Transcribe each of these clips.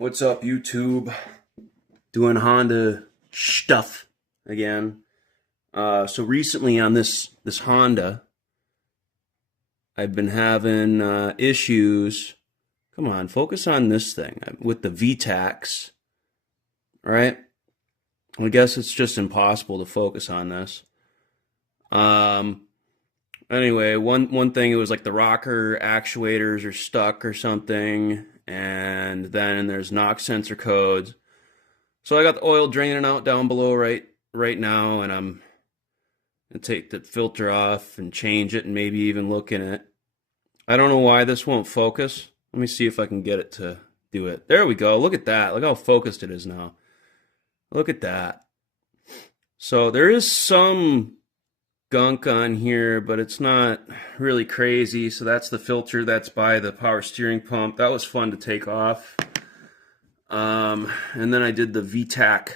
What's up, YouTube? Doing Honda stuff again. So recently on this Honda, I've been having issues. Come on, focus on this thing with the vtecs, right? I guess it's just impossible to focus on this. Anyway, one thing, it was like the rocker actuators are stuck or something, and then there's knock sensor codes. So I got the oil draining out down below right now, and I'm gonna take the filter off and change it and maybe even look in it. I don't know why this won't focus. Let me see if I can get it to do it. There we go. Look at that. Look how focused it is now. Look at that. So there is some gunk on here, but it's not really crazy. So that's the filter that's by the power steering pump. That was fun to take off. And then I did the vtec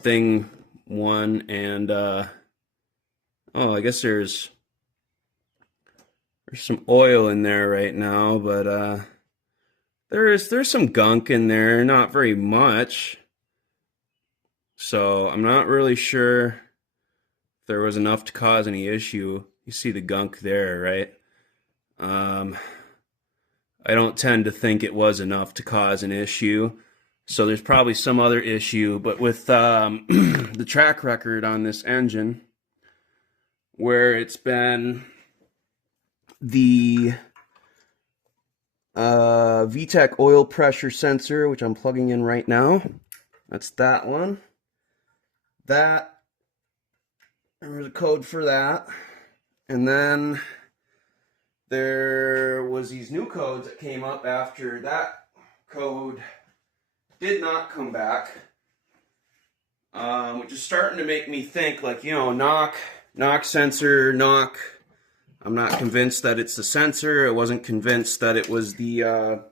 thing one, and oh, I guess there's some oil in there right now, but there's some gunk in there, not very much. So I'm not really sure if there was enough to cause any issue. You see the gunk there, right? I don't tend to think it was enough to cause an issue. So there's probably some other issue, but with the track record on this engine, where it's been the vtec oil pressure sensor, which I'm plugging in right now. That's that one. There's a code for that. And then there was these new codes that came up after that code did not come back, which is starting to make me think, like, you know, knock sensor, knock. I'm not convinced that it's the sensor. I wasn't convinced that it was the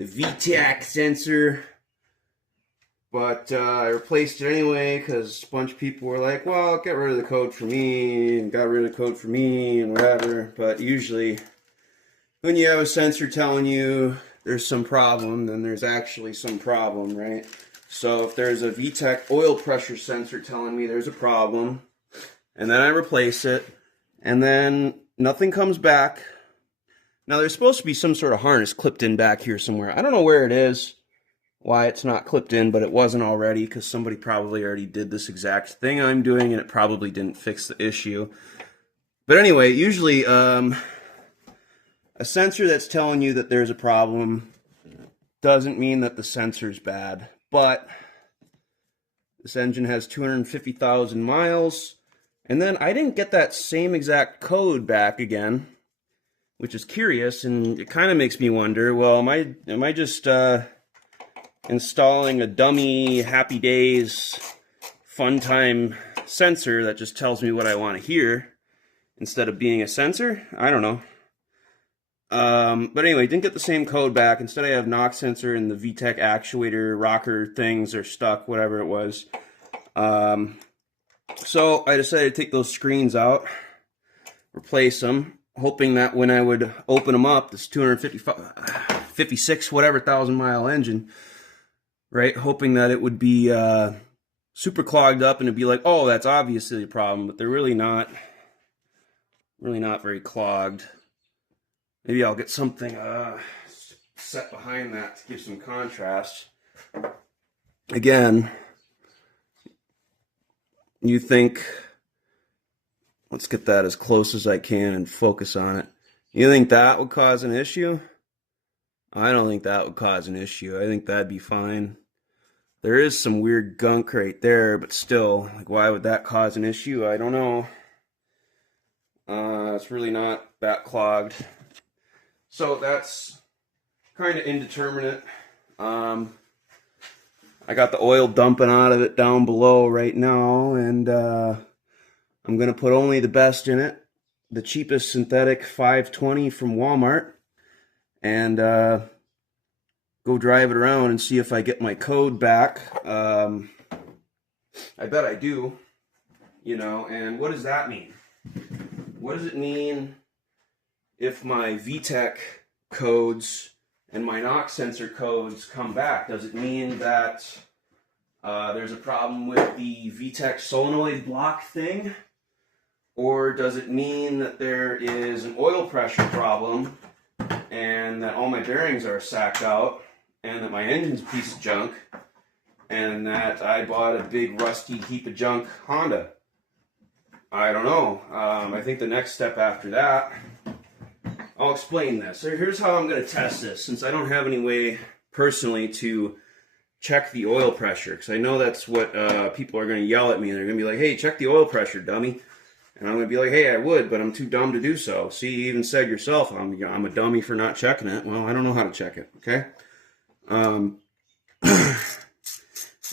vtec sensor, but I replaced it anyway because a bunch of people were like, well, get rid of the code for me, and got rid of the code for me, and whatever. But usually when you have a sensor telling you there's some problem, then there's actually some problem, right? So if there's a vtec oil pressure sensor telling me there's a problem, and then I replace it, and then nothing comes back. Now there's supposed to be some sort of harness clipped in back here somewhere. I don't know where it is, why it's not clipped in, but it wasn't already, because somebody probably already did this exact thing I'm doing, and it probably didn't fix the issue. But anyway, usually a sensor that's telling you that there's a problem doesn't mean that the sensor's bad. But this engine has 250,000 miles, and then I didn't get that same exact code back again, which is curious, and it kind of makes me wonder, well, am I just installing a dummy Happy Days fun time sensor that just tells me what I want to hear instead of being a sensor? I don't know. But anyway, didn't get the same code back. Instead I have knock sensor, and the vtec actuator rocker things are stuck, whatever it was. So I decided to take those screens out, replace them, hoping that when I would open them up, this 256 whatever thousand mile engine, right, hoping that it would be super clogged up, and it'd be like, oh, that's obviously a problem, but they're really not very clogged. Maybe I'll get something set behind that to give some contrast. Again, you think, let's get that as close as I can and focus on it. You think that would cause an issue? I don't think that would cause an issue. I think that'd be fine. There is some weird gunk right there, but still, like, why would that cause an issue? I don't know. It's really not that clogged. So that's kind of indeterminate. I got the oil dumping out of it down below right now, and I'm going to put only the best in it, the cheapest synthetic 520 from Walmart, and go drive it around and see if I get my code back. I bet I do, you know. And what does that mean? What does it mean if my vtec codes and my knock sensor codes come back, does it mean that there's a problem with the vtec solenoid block thing? Or does it mean that there is an oil pressure problem and that all my bearings are sacked out and that my engine's a piece of junk and that I bought a big rusty heap of junk Honda? I don't know. I think the next step after that, I'll explain this. So here's how I'm going to test this, since I don't have any way personally to check the oil pressure, because I know that's what people are going to yell at me. They're going to be like, hey, check the oil pressure, dummy. And I'm going to be like, hey, I would, but I'm too dumb to do so. See, you even said yourself, I'm a dummy for not checking it. Well, I don't know how to check it, okay?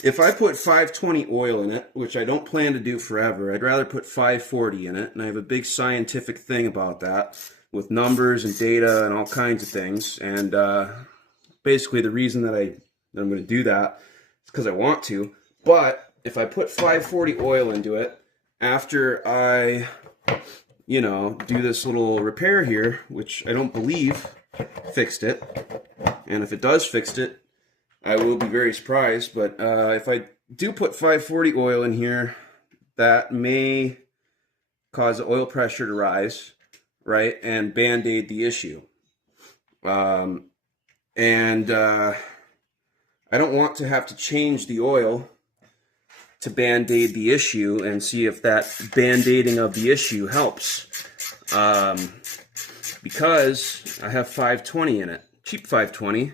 If I put 520 oil in it, which I don't plan to do forever, I'd rather put 540 in it, and I have a big scientific thing about that, with numbers and data and all kinds of things. And basically the reason that I'm going to do that is because I want to. But if I put 540 oil into it, after I, do this little repair here, which I don't believe fixed it, and if it does fix it, I will be very surprised. But if I do put 540 oil in here, that may cause the oil pressure to rise, right, and band-aid the issue. I don't want to have to change the oil to band-aid the issue and see if that band-aiding of the issue helps. Because I have 520 in it, cheap 520,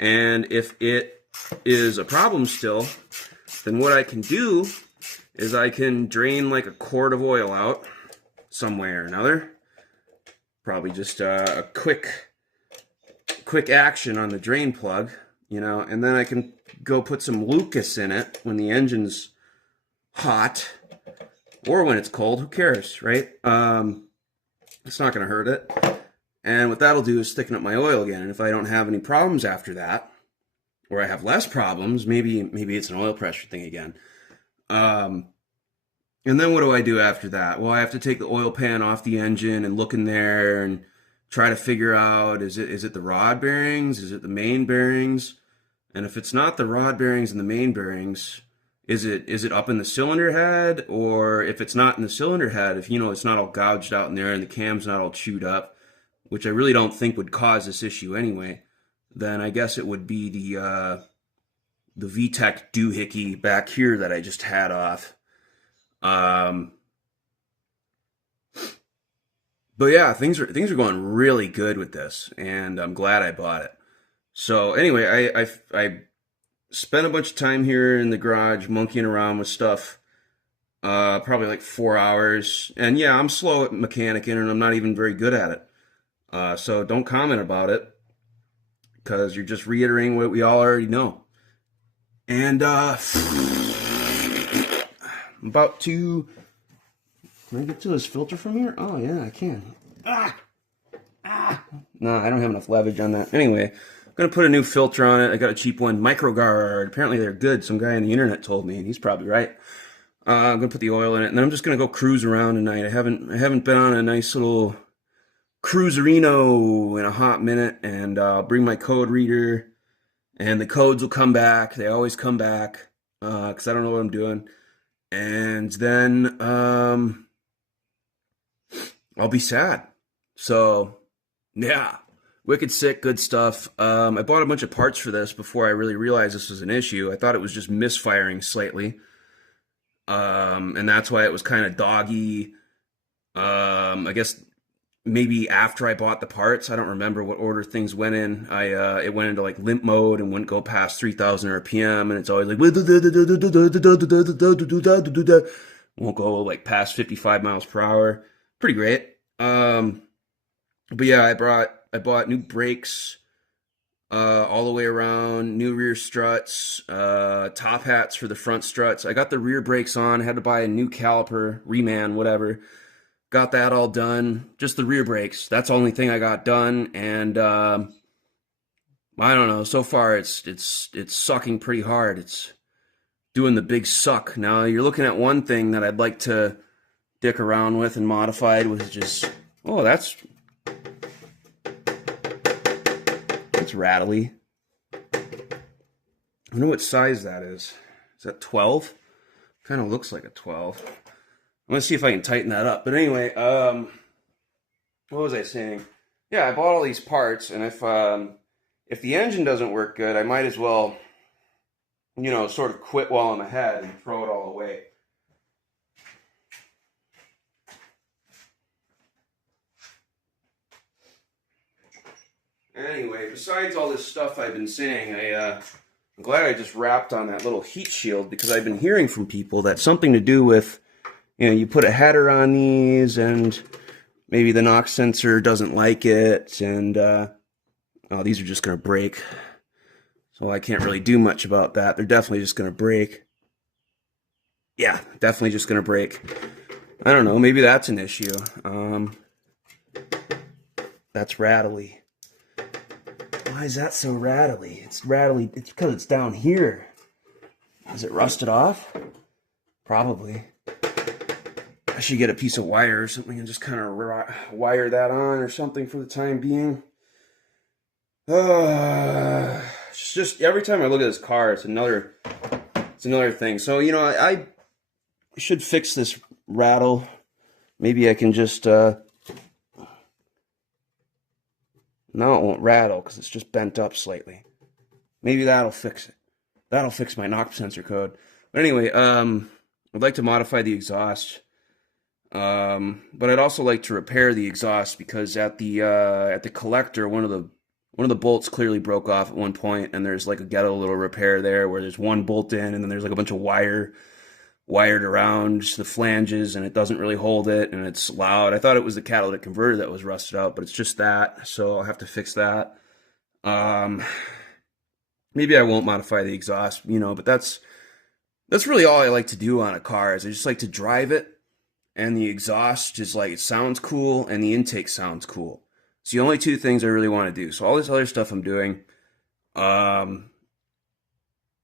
and if it is a problem still, then what I can do is I can drain like a quart of oil out somewhere or another. Probably just a quick action on the drain plug, and then I can go put some Lucas in it when the engine's hot or when it's cold. Who cares, right? It's not going to hurt it. And what that'll do is thicken up my oil again. And if I don't have any problems after that, or I have less problems, maybe it's an oil pressure thing again. And then what do I do after that? Well, I have to take the oil pan off the engine and look in there and try to figure out, is it the rod bearings? Is it the main bearings? And if it's not the rod bearings and the main bearings, is it up in the cylinder head? Or if it's not in the cylinder head, if it's not all gouged out in there and the cam's not all chewed up, which I really don't think would cause this issue anyway, then I guess it would be the vtec doohickey back here that I just had off. But yeah, things are going really good with this, and I'm glad I bought it. So anyway, I spent a bunch of time here in the garage monkeying around with stuff, probably like 4 hours. And yeah, I'm slow at mechanicking, and I'm not even very good at it. So don't comment about it, because you're just reiterating what we all already know. And I'm about to... Can I get to this filter from here? Oh, yeah, I can. No, I don't have enough leverage on that. Anyway, I'm going to put a new filter on it. I got a cheap one, MicroGuard. Apparently they're good. Some guy on the internet told me, and he's probably right. I'm going to put the oil in it, and then I'm just going to go cruise around tonight. I haven't been on a nice little cruiserino in a hot minute, and I'll bring my code reader, and the codes will come back. They always come back, because I don't know what I'm doing. And then I'll be sad. So, yeah, wicked sick, good stuff. I bought a bunch of parts for this before I really realized this was an issue. I thought it was just misfiring slightly, and that's why it was kind of doggy. I guess maybe after I bought the parts, I don't remember what order things went in. It went into like limp mode and wouldn't go past 3,000 RPM, and it's always like won't go like past 55 miles per hour. Pretty great. But yeah, I bought new brakes all the way around, new rear struts, top hats for the front struts. I got the rear brakes on, had to buy a new caliper, reman, whatever. Got that all done. Just the rear brakes. That's the only thing I got done. And I don't know. So far, it's sucking pretty hard. It's doing the big suck. Now you're looking at one thing that I'd like to dick around with and modified, which is, oh, that's That's rattly. I wonder what size that is. Is that 12? Kind of looks like a 12. I'm gonna see if I can tighten that up. But anyway, what was I saying? Yeah, I bought all these parts, and if the engine doesn't work good, I might as well, you know, sort of quit while I'm ahead and throw it all away. Anyway, besides all this stuff I've been saying, I'm glad I just wrapped on that little heat shield, because I've been hearing from people that something to do with, you know, you put a header on these and maybe the knock sensor doesn't like it, and oh, these are just going to break. So I can't really do much about that. They're definitely just going to break. Yeah, definitely just going to break. I don't know, maybe that's an issue. That's rattly. Why is that so rattly? It's rattly. It's because it's down here. Is it rusted off? Probably. I should get a piece of wire or something and just kind of wire that on or something for the time being. It's just every time I look at this car, it's another thing. So, you know, I should fix this rattle. Maybe I can just no, it won't rattle because it's just bent up slightly. Maybe that'll fix it. That'll fix my knock sensor code. But anyway, I'd like to modify the exhaust. But I'd also like to repair the exhaust, because at the collector, one of the bolts clearly broke off at one point, and there's like a ghetto little repair there where there's one bolt in, and then there's like a bunch of wired around the flanges, and it doesn't really hold it, and it's loud. I thought it was the catalytic converter that was rusted out, but it's just that, so I'll have to fix that. Maybe I won't modify the exhaust, you know, but that's really all I like to do on a car, is I just like to drive it, and the exhaust is like, it sounds cool, and the intake sounds cool. It's the only two things I really want to do. So all this other stuff I'm doing,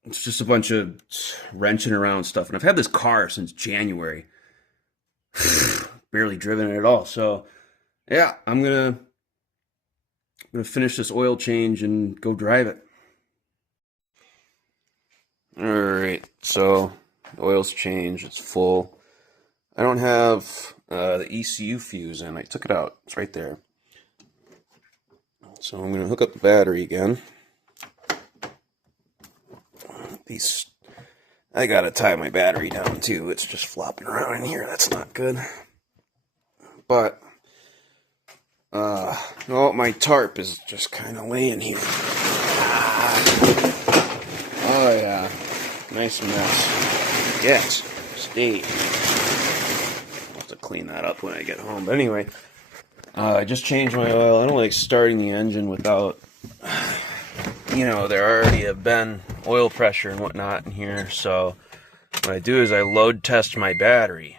it's just a bunch of wrenching around stuff. And I've had this car since January. Barely driven it at all. So, yeah, I'm gonna finish this oil change and go drive it. Alright, so the oil's changed. It's full. I don't have the ECU fuse in. I took it out. It's right there. So I'm going to hook up the battery again. I got to tie my battery down too. It's just flopping around in here. That's not good. But, oh, my tarp is just kind of laying here. Oh yeah, nice mess. Yes, stay. I'll have to clean that up when I get home. But anyway, I just changed my oil. I don't like starting the engine without, you know, there already have been oil pressure and whatnot in here. So what I do is I load test my battery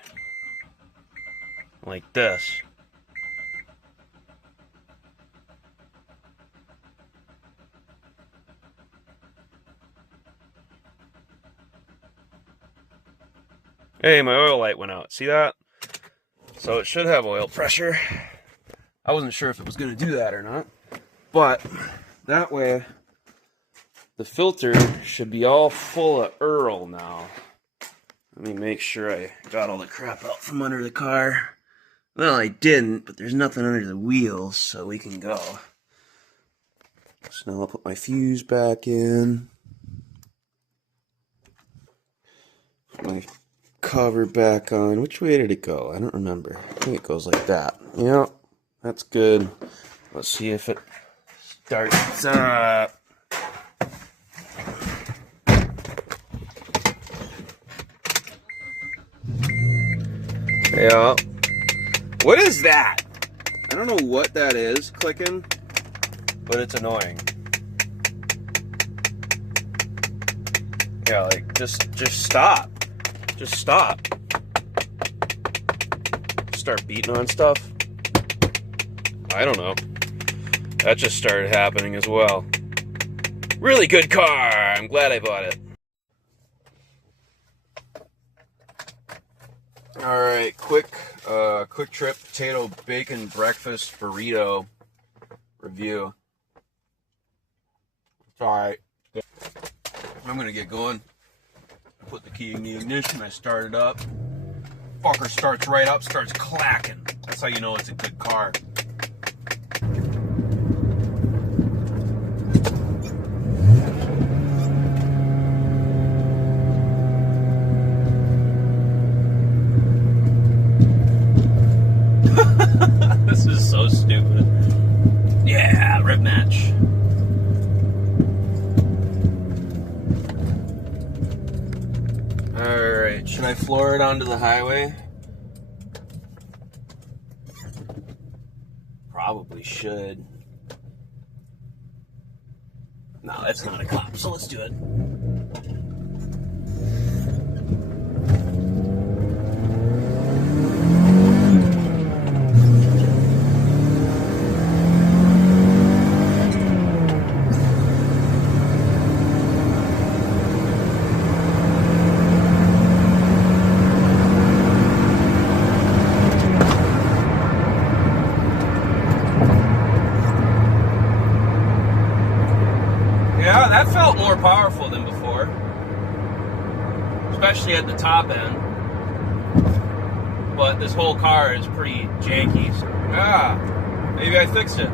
like this. Hey, my oil light went out. See that? So it should have oil pressure. I wasn't sure if it was going to do that or not. But that way, the filter should be all full of Earl now. Let me make sure I got all the crap out from under the car. Well, I didn't, but there's nothing under the wheels, so we can go. So now I'll put my fuse back in. Put my cover back on. Which way did it go? I don't remember. I think it goes like that. Yep, that's good. Let's see if it starts up. Yeah. What is that? I don't know what that is clicking, but it's annoying. Yeah, like just stop. Just stop. Start beating on stuff. I don't know. That just started happening as well. Really good car. I'm glad I bought it. All right, quick trip potato bacon breakfast burrito review. alright. I'm gonna get going. I put the key in the ignition, I start it up. Fucker starts right up, starts clacking. That's how you know it's a good car. This is so stupid. Yeah, rib match. Alright, should I floor it onto the highway? Probably should. No, that's not a cop, so let's do it. Yeah, that felt more powerful than before, especially at the top end. But this whole car is pretty janky. So, maybe I fixed it.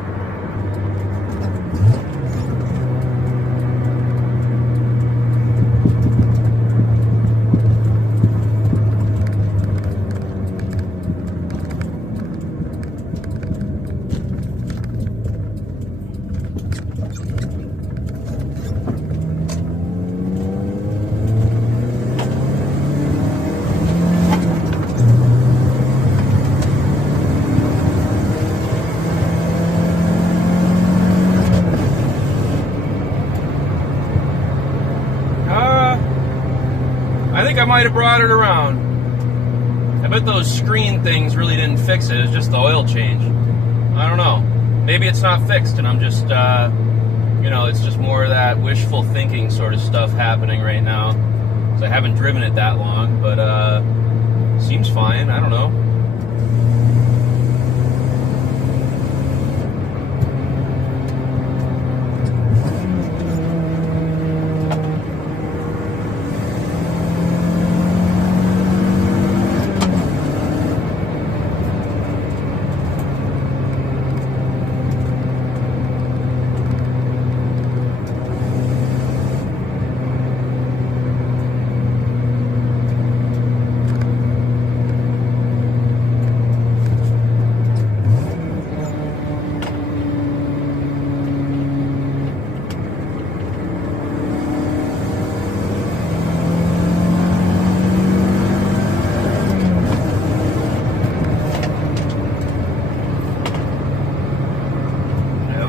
I think I might have brought it around. I bet those screen things really didn't fix it. It's just the oil change. I don't know. Maybe it's not fixed and I'm just, you know, it's just more of that wishful thinking sort of stuff happening right now. So I haven't driven it that long, but seems fine. I don't know.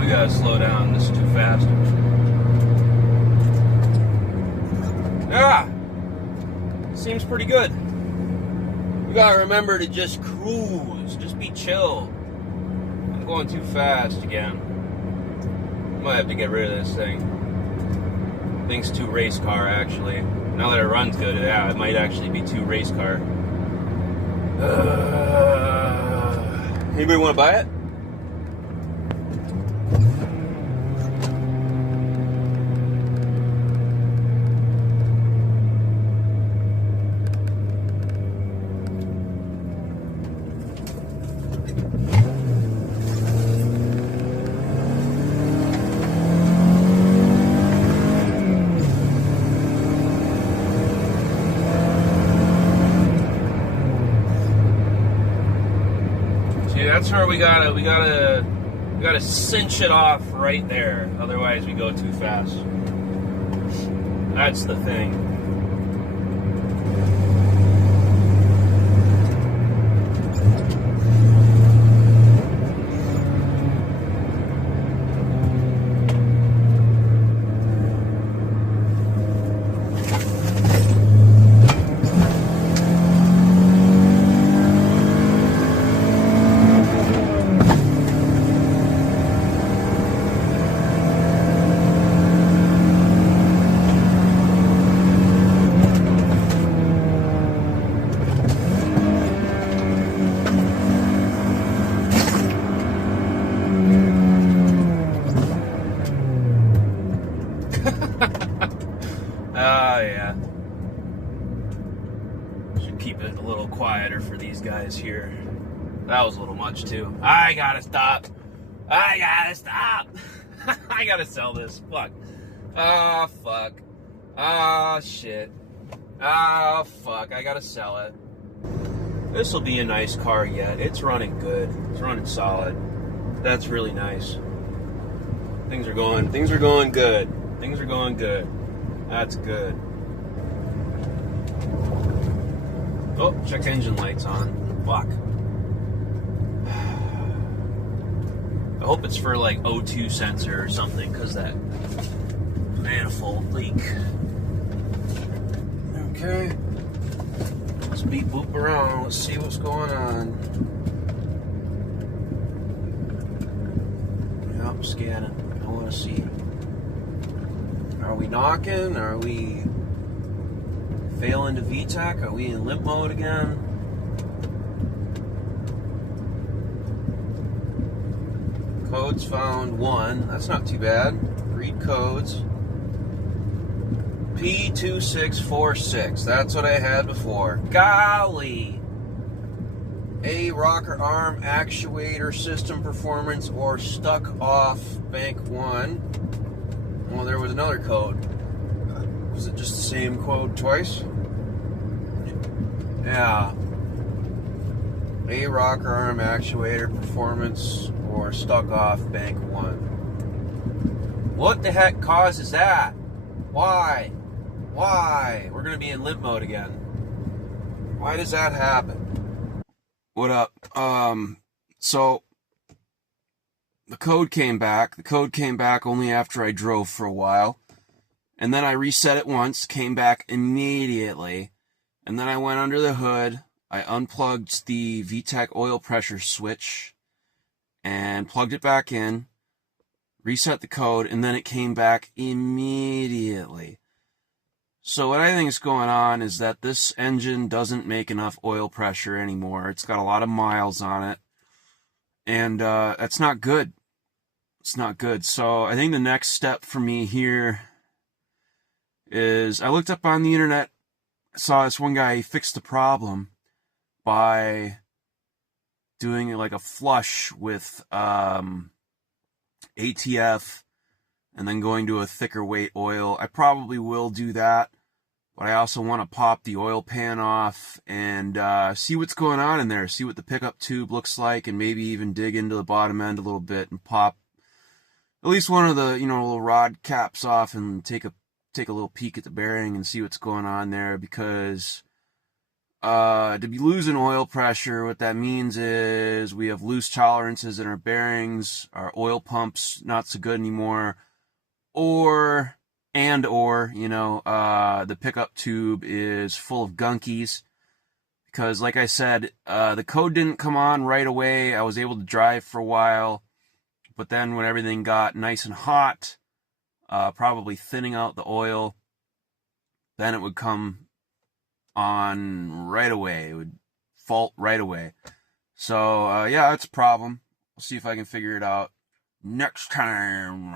Gotta slow down, this is too fast. Yeah, seems pretty good. We gotta remember to just cruise, just be chill. I'm going too fast again. Might have to get rid of this thing. Thing's too race car, actually. Now that it runs good, yeah, it might actually be too race car. Anybody want to buy it? That's where we gotta cinch it off right there. Otherwise we go too fast. That's the thing. Yeah. Should keep it a little quieter for these guys here. That was a little much too. I gotta stop. I gotta sell this. Fuck. Ah, fuck. Ah, shit. Ah, fuck. I gotta sell it. This will be a nice car yet. It's running good. It's running solid. That's really nice. Things are going good. Things are going good. That's good. Oh, check engine lights on. Fuck. I hope it's for like O2 sensor or something, because that manifold leak. Okay. Let's beep boop around. Let's see what's going on. Yep, I'm scanning. I want to see. Are we knocking? Are we failing to vtec? Are we in limp mode again? Codes found 1. That's not too bad. Read codes. P2646. That's what I had before. Golly! A rocker arm actuator system performance or stuck off bank 1. Well, there was another code. Was it just the same code twice? Yeah. A rocker arm actuator performance or stuck off bank 1. What the heck causes that? Why? Why? We're going to be in limp mode again. Why does that happen? What up? So the code came back. The code came back only after I drove for a while. And then I reset it once, came back immediately. And then I went under the hood. I unplugged the vtec oil pressure switch and plugged it back in, reset the code, and then it came back immediately. So what I think is going on is that this engine doesn't make enough oil pressure anymore. It's got a lot of miles on it, and that's not good. It's not good. So I think the next step for me here is I looked up on the internet, saw this one guy fix the problem by doing like a flush with ATF and then going to a thicker weight oil. I probably will do that, but I also want to pop the oil pan off and see what's going on in there, see what the pickup tube looks like, and maybe even dig into the bottom end a little bit and pop at least one of the little rod caps off and take a little peek at the bearing and see what's going on there, because to be losing oil pressure, what that means is we have loose tolerances in our bearings, our oil pumps not so good anymore, or the pickup tube is full of gunkies, because like I said, the code didn't come on right away. I was able to drive for a while, but then when everything got nice and hot, probably thinning out the oil, then it would come on right away. It would fault right away. So yeah, that's a problem. I'll see if I can figure it out next time.